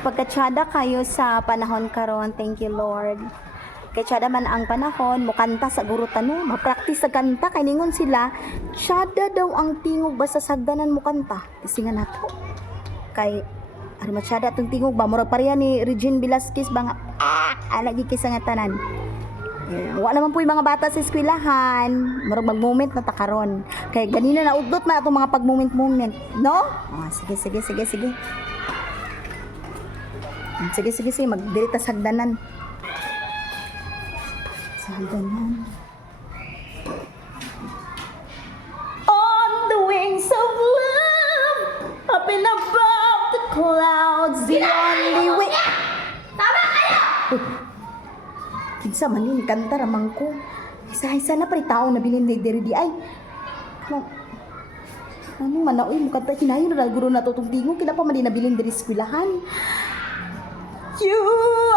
pagkatsada kayo sa panahon karon. Thank you, Lord. Kay tsada man ang panahon, mo kanta sa gurutan no, ma-practice sa kanta kay ningon sila, tsada daw ang tingog basta sagdanan mo kanta. Kasi nga nato. Kay ano masyada tong tingog ba murag pareha ni Regine Velasquez ba nga lagi kisa nga tanan. Wala naman po yung mga bata sa eskwelahan, murag mag-moment na takaron. Kay ganina na udot na atong mga pag-moment, no? Sige. Sige, magdili ta sa hagdanan. On the wings of love, up and above the clouds, the only way. Tama kayo! Kinsa man yun, kanta ramang ko. Isa-isa na pa rin tao na bilin ni Diri di ay. Ano man na, uy, mukanta kinayon na guro na tutong tingog, kina pa man din nabilin diri eskwelahan. You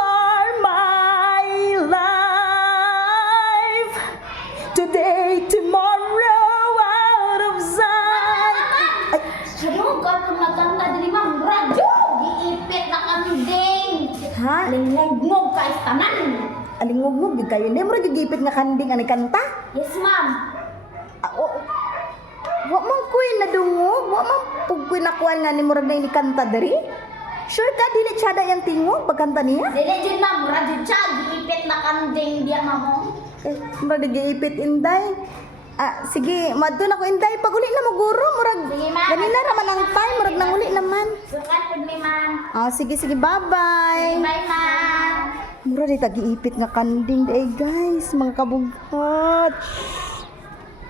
are my life, today, tomorrow, out of sight. Ay, Ano ka itong nagkanta din ma'am? Radyo! Giipit na kami din! ha? Lingog ka istaman! Alingog-ngog, di kayo. Hindi mo rin gigipit nga kanding ani kanta? Yes ma'am! Wa man kuy na dungog, wa man pugkoy nakuan nga ni murag na ini kanta diri. Sure ka dili tsada yang tingog pagkanta niya? Dili dyan ma'am, radyo siya! Giipit na kanding diya ma'am. Murag giipit inday. Sige, madto na ko inday pag uli na maguro murag. Sige, ma'am. Ganina raman ang time murag nang uli naman. Sukat with me ma'am. Sige, bye-bye. Bye ma'am! Mura di tagi-ipit nga kanding day guys, mga kabughat.